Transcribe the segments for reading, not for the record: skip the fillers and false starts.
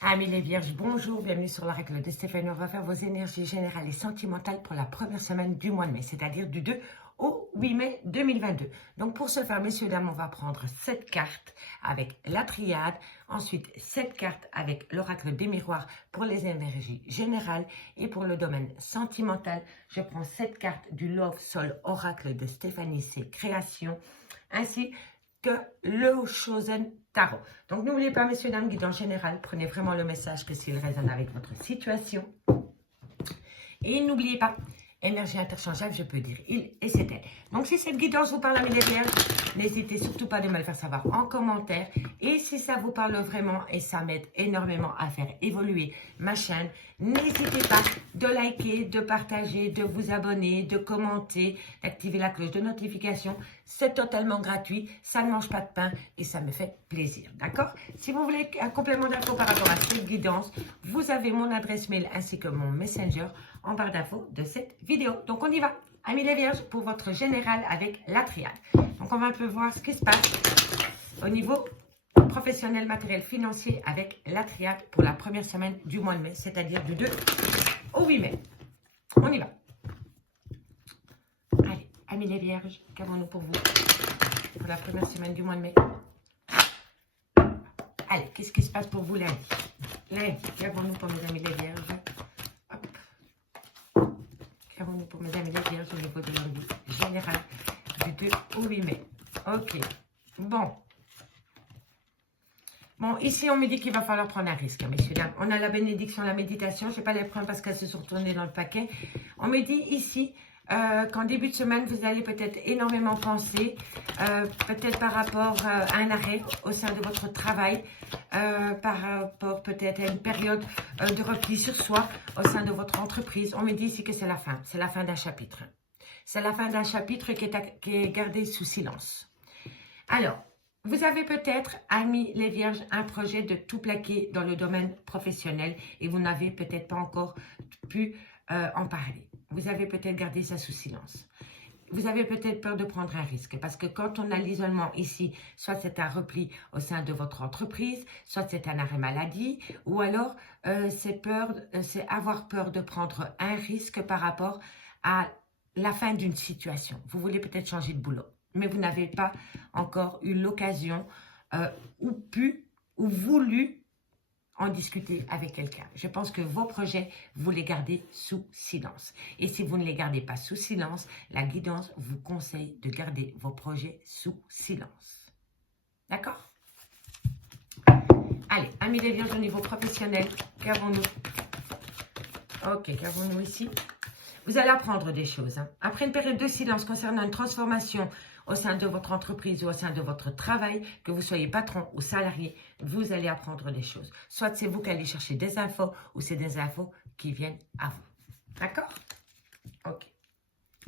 Amis les Vierges, bonjour, bienvenue sur la règle de Stéphanie. On va faire vos énergies générales et sentimentales pour la première semaine du mois de mai, c'est-à-dire du 2 au 8 mai 2022. Donc pour ce faire, messieurs, dames, on va prendre 7 cartes avec la triade, ensuite 7 cartes avec l'oracle des miroirs pour les énergies générales et pour le domaine sentimental, je prends 7 cartes du Love Soul Oracle de Stéphanie C. Création, ainsi que le Chosen Tarot. Donc n'oubliez pas, messieurs, dames, guide en général, prenez vraiment le message que s'il résonne avec votre situation. Et n'oubliez pas, énergie interchangeable, je peux dire il et c'est elle. Donc si cette guidance vous parle, amis les Vierges, n'hésitez surtout pas de me le faire savoir en commentaire. Et si ça vous parle vraiment et ça m'aide énormément à faire évoluer ma chaîne, n'hésitez pas de liker, de partager, de vous abonner, de commenter, d'activer la cloche de notification. C'est totalement gratuit, ça ne mange pas de pain et ça me fait plaisir, d'accord? Si vous voulez un complément d'info par rapport à cette guidance, vous avez mon adresse mail ainsi que mon messenger en barre d'infos de cette vidéo. Donc on y va, amis les Vierges, pour votre général avec la triade. Donc on va un peu voir ce qui se passe au niveau professionnel, matériel, financier avec la triade pour la première semaine du mois de mai, c'est-à-dire du 2 au 8 mai. On y va. Allez, amis les Vierges, qu'avons-nous pour vous pour la première semaine du mois de mai? Allez, qu'est-ce qui se passe pour vous lundi? Lundi, qu'avons-nous pour mes amis les Vierges? Qu'avons-nous pour mes amis les Vierges au niveau de leur vie générale du 2 au 8 mai? Ok. Bon, ici, on me dit qu'il va falloir prendre un risque, messieurs, dames. On a la bénédiction, la méditation. Je ne vais pas les prendre parce qu'elles se sont retournées dans le paquet. On me dit ici qu'en début de semaine, vous allez peut-être énormément penser, peut-être par rapport à un arrêt au sein de votre travail, par rapport peut-être à une période de repli sur soi au sein de votre entreprise. On me dit ici que c'est la fin d'un chapitre. C'est la fin d'un chapitre qui est gardé sous silence. Alors, vous avez peut-être, amis les Vierges, un projet de tout plaquer dans le domaine professionnel et vous n'avez peut-être pas encore pu en parler. Vous avez peut-être gardé ça sous silence. Vous avez peut-être peur de prendre un risque parce que quand on a l'isolement ici, soit c'est un repli au sein de votre entreprise, soit c'est un arrêt maladie, ou alors c'est avoir peur de prendre un risque par rapport à la fin d'une situation. Vous voulez peut-être changer de boulot, mais vous n'avez pas encore eu l'occasion ou pu ou voulu en discuter avec quelqu'un. Je pense que vos projets, vous les gardez sous silence. Et si vous ne les gardez pas sous silence, la guidance vous conseille de garder vos projets sous silence. D'accord? Allez, amis les Vierges au niveau professionnel, qu'avons-nous? Ok, qu'avons-nous ici? Vous allez apprendre des choses. Après une période de silence concernant une transformation au sein de votre entreprise ou au sein de votre travail, que vous soyez patron ou salarié, vous allez apprendre des choses. Soit c'est vous qui allez chercher des infos ou c'est des infos qui viennent à vous. D'accord? Ok.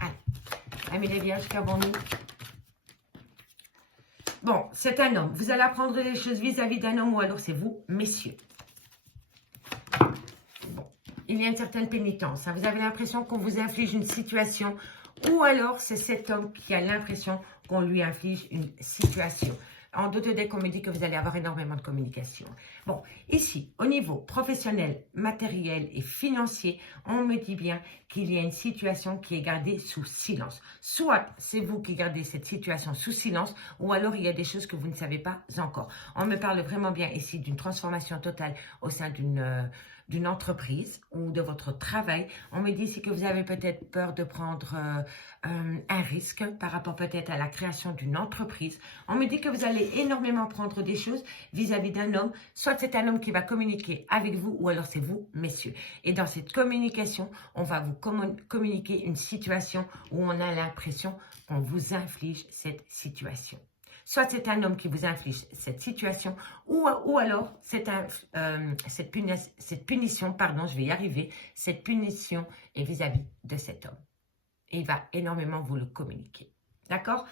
Allez. Amis les Vierges, qu'avons-nous? Bon, c'est un homme. Vous allez apprendre des choses vis-à-vis d'un homme ou alors c'est vous, messieurs. Il y a une certaine pénitence. Vous avez l'impression qu'on vous inflige une situation ou alors c'est cet homme qui a l'impression qu'on lui inflige une situation. En deux decks, on me dit que vous allez avoir énormément de communication. Bon, ici, au niveau professionnel, matériel et financier, on me dit bien qu'il y a une situation qui est gardée sous silence. Soit c'est vous qui gardez cette situation sous silence, ou alors il y a des choses que vous ne savez pas encore. On me parle vraiment bien ici d'une transformation totale au sein d'une entreprise ou de votre travail. On me dit ici que vous avez peut-être peur de prendre un risque par rapport peut-être à la création d'une entreprise. On me dit que vous allez énormément prendre des choses vis-à-vis d'un homme. Soit c'est un homme qui va communiquer avec vous ou alors c'est vous, messieurs. Et dans cette communication, on va vous communiquer une situation où on a l'impression qu'on vous inflige cette situation. Soit c'est un homme qui vous inflige cette situation, ou alors cette punition, pardon, je vais y arriver, cette punition est vis-à-vis de cet homme. Et il va énormément vous le communiquer. D'accord?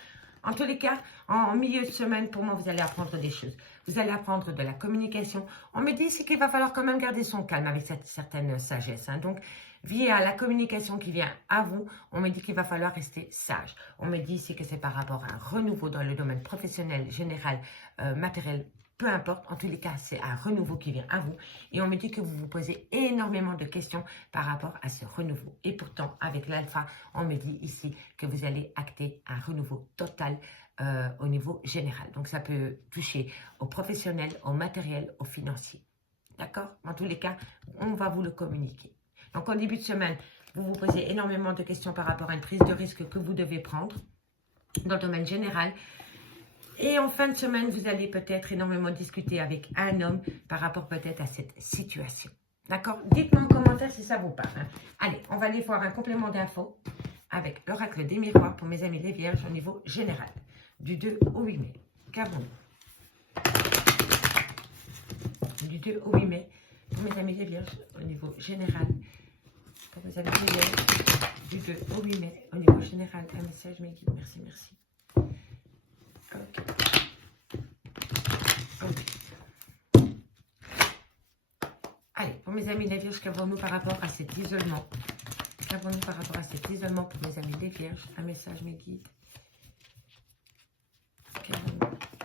En tous les cas, en milieu de semaine, pour moi, vous allez apprendre des choses. Vous allez apprendre de la communication. On me dit ici qu'il va falloir quand même garder son calme avec cette certaine sagesse. Donc, via la communication qui vient à vous, on me dit qu'il va falloir rester sage. On me dit ici que c'est par rapport à un renouveau dans le domaine professionnel, général, matériel, peu importe. En tous les cas, c'est un renouveau qui vient à vous. Et on me dit que vous vous posez énormément de questions par rapport à ce renouveau. Et pourtant, avec l'alpha, on me dit ici que vous allez acter un renouveau total au niveau général. Donc, ça peut toucher au professionnel, au matériel, au financier. D'accord? En tous les cas, on va vous le communiquer. Donc, en début de semaine, vous vous posez énormément de questions par rapport à une prise de risque que vous devez prendre dans le domaine général. Et en fin de semaine, vous allez peut-être énormément discuter avec un homme par rapport peut-être à cette situation. D'accord? Dites-moi en commentaire si ça vous parle. Hein. Allez, on va aller voir un complément d'infos avec l'oracle des miroirs pour mes amis les vierges au niveau général. Du 2 au 8 mai. Qu'avons-nous? Du 2 au 8 mai pour mes amis les vierges au niveau général. Pour mes amis les vierges. Du 2 au 8 mai au niveau général. Un message, mes guides. Merci, merci. Ok. Allez, pour mes amis les vierges, qu'avons-nous par rapport à cet isolement? Qu'avons-nous par rapport à cet isolement pour mes amis les vierges? Un message, mes guides.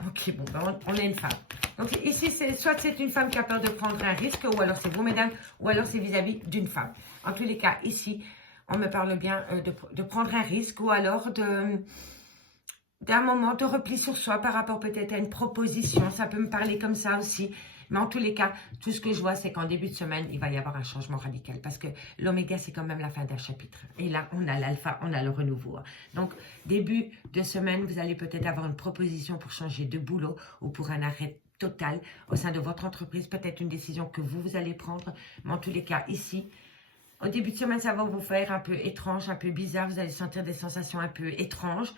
Ok, bon, ben on a une femme. Donc ici, soit c'est une femme qui a peur de prendre un risque, ou alors c'est vous, mesdames, ou alors c'est vis-à-vis d'une femme. En tous les cas, ici, on me parle bien de prendre un risque, ou alors d'un moment de repli sur soi par rapport peut-être à une proposition. Ça peut me parler comme ça aussi. Mais en tous les cas, tout ce que je vois, c'est qu'en début de semaine, il va y avoir un changement radical. Parce que l'oméga, c'est quand même la fin d'un chapitre. Et là, on a l'alpha, on a le renouveau. Donc, début de semaine, vous allez peut-être avoir une proposition pour changer de boulot ou pour un arrêt total au sein de votre entreprise. Peut-être une décision que vous allez prendre. Mais en tous les cas, ici, au début de semaine, ça va vous faire un peu étrange, un peu bizarre. Vous allez sentir des sensations un peu étranges.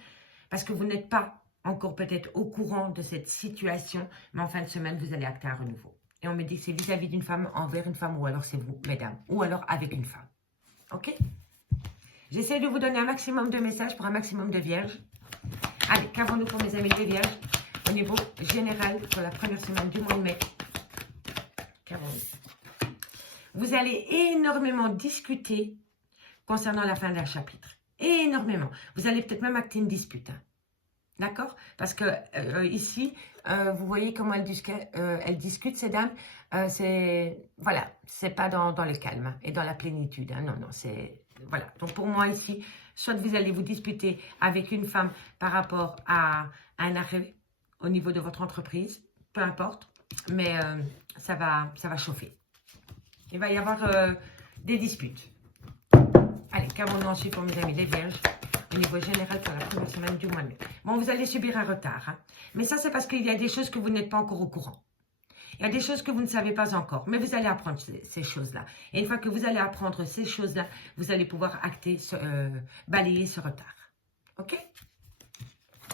Parce que vous n'êtes pas encore peut-être au courant de cette situation, mais en fin de semaine, vous allez acter un renouveau. Et on me dit que c'est vis-à-vis d'une femme envers une femme, ou alors c'est vous, mesdames, ou alors avec une femme. Ok? J'essaie de vous donner un maximum de messages pour un maximum de vierges. Allez, qu'avons-nous pour mes amis les vierges au niveau général pour la première semaine du mois de mai? Qu'avons-nous? Vous allez énormément discuter concernant la fin d'un chapitre. Énormément. Vous allez peut-être même acter une dispute. Hein. D'accord? Parce que ici, vous voyez comment elles discutent, ces dames. Voilà, c'est pas dans le calme hein, et dans la plénitude. Hein. Non, non, c'est... Voilà. Donc, pour moi, ici, soit vous allez vous disputer avec une femme par rapport à un arrêt au niveau de votre entreprise. Peu importe. Mais ça va chauffer. Il va y avoir des disputes. Allez, qu'avons-nous ensuite pour mes amis les vierges au niveau général pour la première semaine du mois de mai? Bon, vous allez subir un retard. Hein. Mais ça, c'est parce qu'il y a des choses que vous n'êtes pas encore au courant. Il y a des choses que vous ne savez pas encore. Mais vous allez apprendre ces choses-là. Et une fois que vous allez apprendre ces choses-là, vous allez pouvoir balayer ce retard. OK?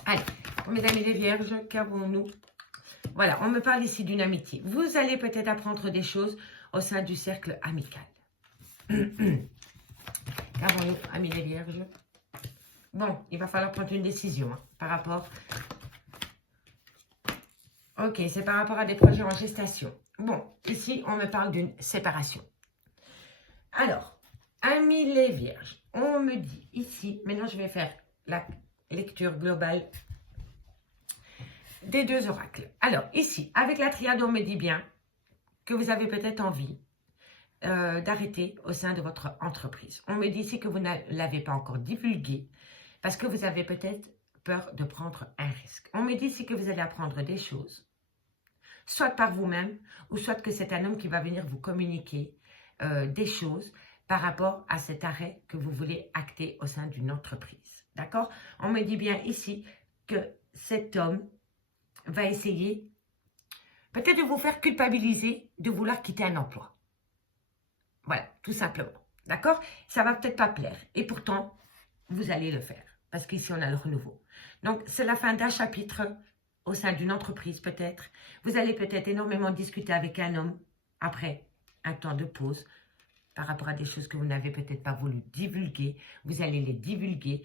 Allez, pour mes amis les vierges, qu'avons-nous? Voilà, on me parle ici d'une amitié. Vous allez peut-être apprendre des choses au sein du cercle amical. Qu'avons-nous, amis les vierges? Bon, il va falloir prendre une décision hein, par rapport... Ok, c'est par rapport à des projets en gestation. Bon, ici, on me parle d'une séparation. Alors, amis les vierges, on me dit ici... Maintenant, je vais faire la lecture globale des deux oracles. Alors, ici, avec la triade, on me dit bien que vous avez peut-être envie d'arrêter au sein de votre entreprise. On me dit ici que vous ne l'avez pas encore divulgué parce que vous avez peut-être peur de prendre un risque. On me dit ici que vous allez apprendre des choses, soit par vous-même, ou soit que c'est un homme qui va venir vous communiquer des choses par rapport à cet arrêt que vous voulez acter au sein d'une entreprise. D'accord? On me dit bien ici que cet homme va essayer peut-être de vous faire culpabiliser de vouloir quitter un emploi. Voilà, tout simplement. D'accord? Ça va peut-être pas plaire. Et pourtant, vous allez le faire. Parce qu'ici, on a le renouveau. Donc, c'est la fin d'un chapitre au sein d'une entreprise, peut-être. Vous allez peut-être énormément discuter avec un homme après un temps de pause par rapport à des choses que vous n'avez peut-être pas voulu divulguer. Vous allez les divulguer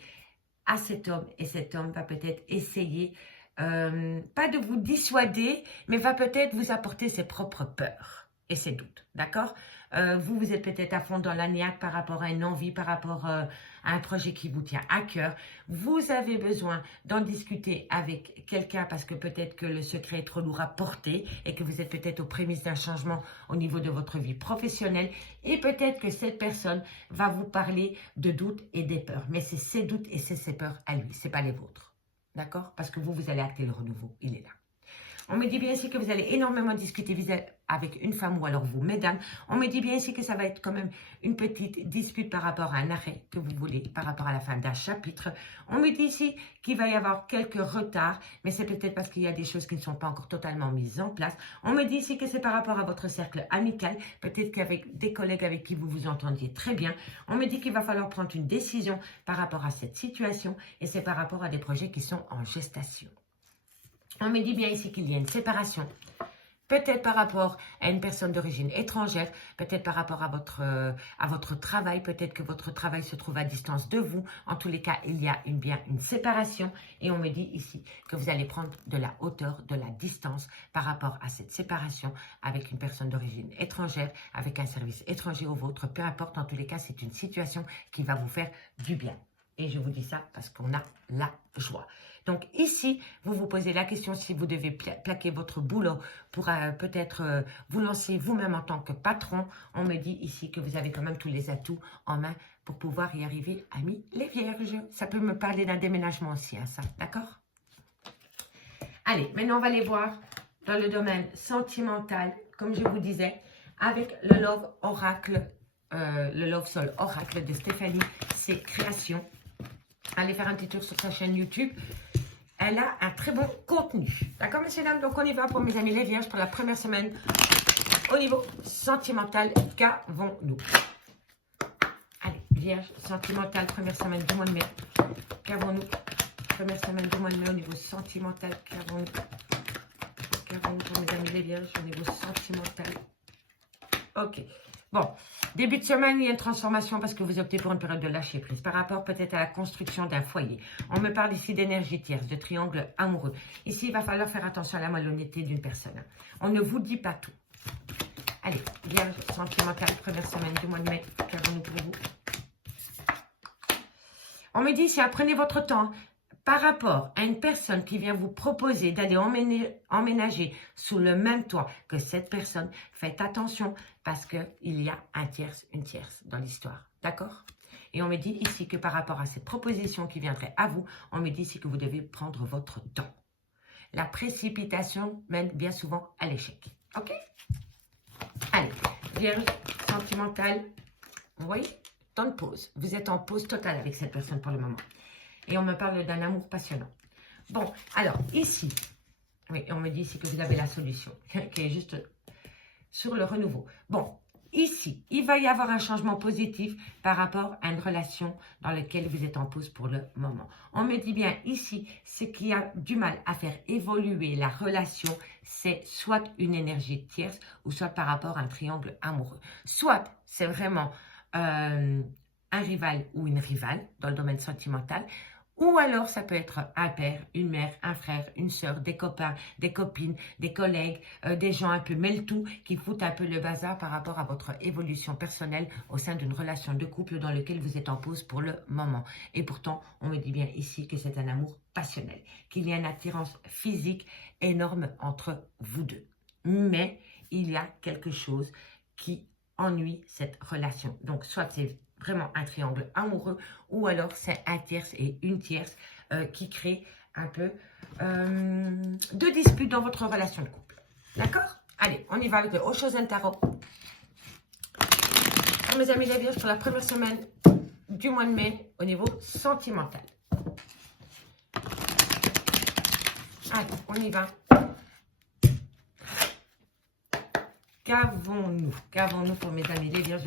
à cet homme. Et cet homme va peut-être essayer, pas de vous dissuader, mais va peut-être vous apporter ses propres peurs. et ses doutes, d'accord? Vous êtes peut-être à fond dans la niaque par rapport à une envie, par rapport à un projet qui vous tient à cœur. Vous avez besoin d'en discuter avec quelqu'un parce que peut-être que le secret est trop lourd à porter et que vous êtes peut-être aux prémices d'un changement au niveau de votre vie professionnelle. Et peut-être que cette personne va vous parler de doutes et des peurs. Mais c'est ses doutes et c'est ses peurs à lui, ce n'est pas les vôtres. D'accord? Parce que vous allez acter le renouveau. Il est là. On me dit bien ici que vous allez énormément discuter avec une femme ou alors vous, mesdames. On me dit bien ici que ça va être quand même une petite dispute par rapport à un arrêt que vous voulez, par rapport à la fin d'un chapitre. On me dit ici qu'il va y avoir quelques retards, mais c'est peut-être parce qu'il y a des choses qui ne sont pas encore totalement mises en place. On me dit ici que c'est par rapport à votre cercle amical, peut-être qu'avec des collègues avec qui vous vous entendiez très bien. On me dit qu'il va falloir prendre une décision par rapport à cette situation et c'est par rapport à des projets qui sont en gestation. On me dit bien ici qu'il y a une séparation, peut-être par rapport à une personne d'origine étrangère, peut-être par rapport à votre travail, peut-être que votre travail se trouve à distance de vous. En tous les cas, il y a bien une séparation et on me dit ici que vous allez prendre de la hauteur, de la distance par rapport à cette séparation avec une personne d'origine étrangère, avec un service étranger au vôtre, peu importe, en tous les cas, c'est une situation qui va vous faire du bien. Et je vous dis ça parce qu'on a la joie. Donc ici, vous vous posez la question si vous devez plaquer votre boulot pour peut-être vous lancer vous-même en tant que patron. On me dit ici que vous avez quand même tous les atouts en main pour pouvoir y arriver, amis les vierges. Ça peut me parler d'un déménagement aussi, hein, ça, d'accord? Allez, maintenant on va aller voir dans le domaine sentimental, comme je vous disais, avec le Love Oracle, le Love Soul Oracle de Stéphanie, ses créations. Allez faire un petit tour sur sa chaîne YouTube. Elle a un très bon contenu. D'accord, messieurs, dames? Donc, on y va pour mes amis les vierges pour la première semaine. Au niveau sentimental, qu'avons-nous? Allez, vierge, sentimental, première semaine du mois de mai. Qu'avons-nous? Première semaine du mois de mai au niveau sentimental. Qu'avons-nous? Qu'avons-nous pour mes amis les vierges au niveau sentimental? Ok. Bon, début de semaine, il y a une transformation parce que vous optez pour une période de lâcher prise par rapport peut-être à la construction d'un foyer. On me parle ici d'énergie tierce, de triangle amoureux. Ici, il va falloir faire attention à la malhonnêteté d'une personne. On ne vous dit pas tout. Allez, vierge sentimentale, première semaine du mois de mai. Qu'avons-nous pour vous? On me dit ici, prenez votre temps. Par rapport à une personne qui vient vous proposer d'aller emménager sous le même toit que cette personne, faites attention parce qu'il y a un tierce, une tierce dans l'histoire. D'accord? Et on me dit ici que par rapport à cette proposition qui viendrait à vous, on me dit ici que vous devez prendre votre temps. La précipitation mène bien souvent à l'échec. Ok? Allez, vierge sentimentale, vous voyez? Temps de pause. Vous êtes en pause totale avec cette personne pour le moment. Et on me parle d'un amour passionnant. Bon, alors, ici, oui, on me dit ici que vous avez la solution, qui est juste sur le renouveau. Bon, ici, il va y avoir un changement positif par rapport à une relation dans laquelle vous êtes en pause pour le moment. On me dit bien ici, ce qui a du mal à faire évoluer la relation, c'est soit une énergie tierce ou soit par rapport à un triangle amoureux. Soit c'est vraiment un rival ou une rivale dans le domaine sentimental, ou alors, ça peut être un père, une mère, un frère, une sœur, des copains, des copines, des collègues, des gens un peu mêle-tout qui foutent un peu le bazar par rapport à votre évolution personnelle au sein d'une relation de couple dans laquelle vous êtes en pause pour le moment. Et pourtant, on me dit bien ici que c'est un amour passionnel, qu'il y a une attirance physique énorme entre vous deux. Mais il y a quelque chose qui ennuie cette relation. Donc, soit c'est vraiment un triangle amoureux ou alors c'est un tierce et une tierce qui crée un peu de disputes dans votre relation de couple. D'accord? Allez, on y va avec le Oshozen Tarot. Pour mes amis les vierges, pour la première semaine du mois de mai au niveau sentimental. Allez, on y va. Qu'avons-nous? Qu'avons-nous pour mes amis les vierges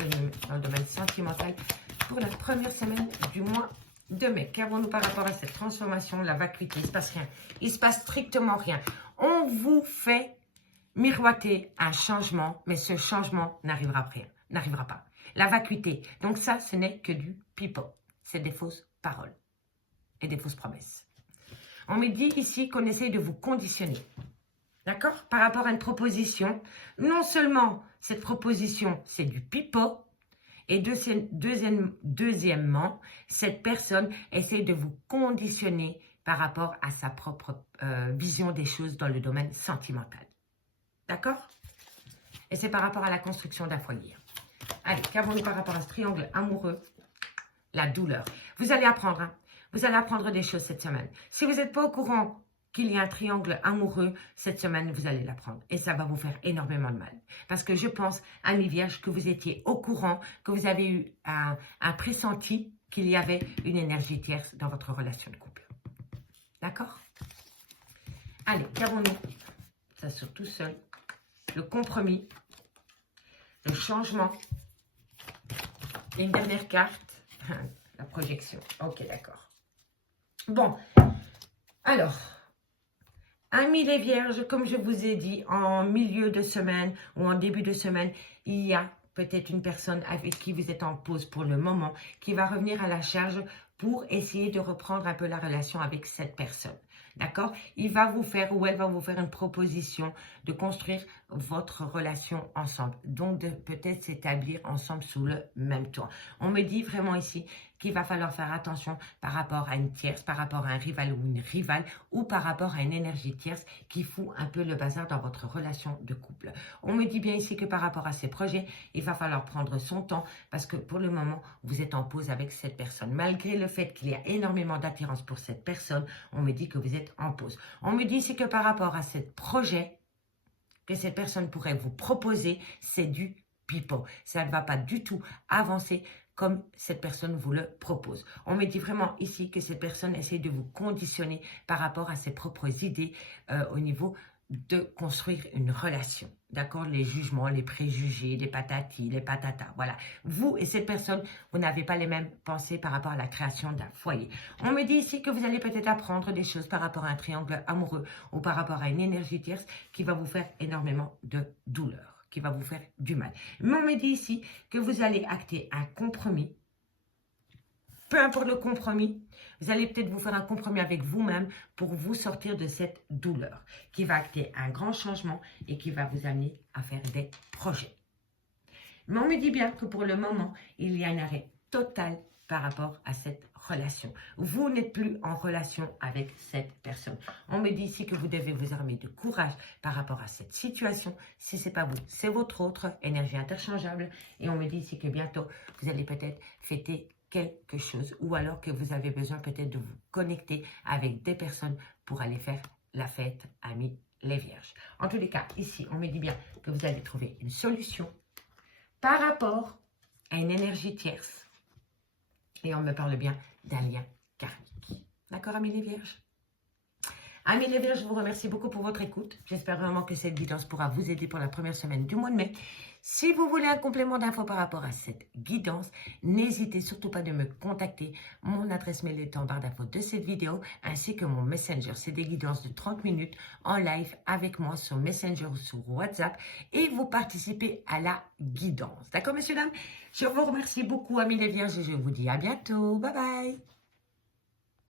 dans le domaine sentimental pour la première semaine du mois de mai? Qu'avons-nous par rapport à cette transformation, la vacuité? Il ne se passe rien. Il ne se passe strictement rien. On vous fait miroiter un changement, mais ce changement n'arrivera pas. La vacuité. Donc ça, ce n'est que du pipeau. C'est des fausses paroles et des fausses promesses. On me dit ici qu'on essaye de vous conditionner. D'accord? Par rapport à une proposition, non seulement cette proposition, c'est du pipeau. Et deuxièmement, cette personne essaie de vous conditionner par rapport à sa propre vision des choses dans le domaine sentimental. D'accord? Et c'est par rapport à la construction d'un foyer. Allez, qu'avons-nous par rapport à ce triangle amoureux? La douleur. Vous allez apprendre, hein? Vous allez apprendre des choses cette semaine. Si vous n'êtes pas au courant qu'il y a un triangle amoureux, cette semaine, vous allez l'apprendre. Et ça va vous faire énormément de mal. Parce que je pense, amis vierges, que vous étiez au courant, que vous avez eu un pressenti qu'il y avait une énergie tierce dans votre relation de couple. D'accord? Allez, qu'avons-nous? Ça sort tout seul. Le compromis, le changement, et une dernière carte, la projection. Ok, d'accord. Bon, alors, amis les vierges, comme je vous ai dit, en milieu de semaine ou en début de semaine, il y a peut-être une personne avec qui vous êtes en pause pour le moment, qui va revenir à la charge pour essayer de reprendre un peu la relation avec cette personne. D'accord? Il va vous faire ou elle va vous faire une proposition de construire votre relation ensemble. Donc, de peut-être s'établir ensemble sous le même toit. On me dit vraiment ici qu'il va falloir faire attention par rapport à une tierce, par rapport à un rival ou une rivale ou par rapport à une énergie tierce qui fout un peu le bazar dans votre relation de couple. On me dit bien ici que par rapport à ces projets, il va falloir prendre son temps parce que pour le moment, vous êtes en pause avec cette personne. Malgré le fait qu'il y a énormément d'attirance pour cette personne, on me dit que vous êtes en pause. On me dit ici que par rapport à ce projet que cette personne pourrait vous proposer, c'est du pipeau. Ça ne va pas du tout avancer comme cette personne vous le propose. On me dit vraiment ici que cette personne essaie de vous conditionner par rapport à ses propres idées au niveau de construire une relation. D'accord? Les jugements, les préjugés, les patatis, les patatas. Voilà. Vous et cette personne, vous n'avez pas les mêmes pensées par rapport à la création d'un foyer. On me dit ici que vous allez peut-être apprendre des choses par rapport à un triangle amoureux ou par rapport à une énergie tierce qui va vous faire énormément de douleur, qui va vous faire du mal. Mais on me dit ici que vous allez acter un compromis. Peu importe le compromis, vous allez peut-être vous faire un compromis avec vous-même pour vous sortir de cette douleur qui va acter un grand changement et qui va vous amener à faire des projets. Mais on me dit bien que pour le moment, il y a un arrêt total par rapport à cette relation. Vous n'êtes plus en relation avec cette personne. On me dit ici que vous devez vous armer de courage par rapport à cette situation. Si ce n'est pas vous, c'est votre autre énergie interchangeable. Et on me dit ici que bientôt, vous allez peut-être fêter quelque chose ou alors que vous avez besoin peut-être de vous connecter avec des personnes pour aller faire la fête, amis les vierges. En tous les cas, ici, on me dit bien que vous allez trouver une solution par rapport à une énergie tierce. Et on me parle bien d'un lien karmique. D'accord, amis les vierges? Amis les vierges, je vous remercie beaucoup pour votre écoute. J'espère vraiment que cette guidance pourra vous aider pour la première semaine du mois de mai. Si vous voulez un complément d'infos par rapport à cette guidance, n'hésitez surtout pas de me contacter. Mon adresse mail est en barre d'infos de cette vidéo, ainsi que mon Messenger. C'est des guidances de 30 minutes en live avec moi sur Messenger ou sur WhatsApp. Et vous participez à la guidance. D'accord, messieurs, dames? Je vous remercie beaucoup, amis les vierges, et je vous dis à bientôt. Bye bye.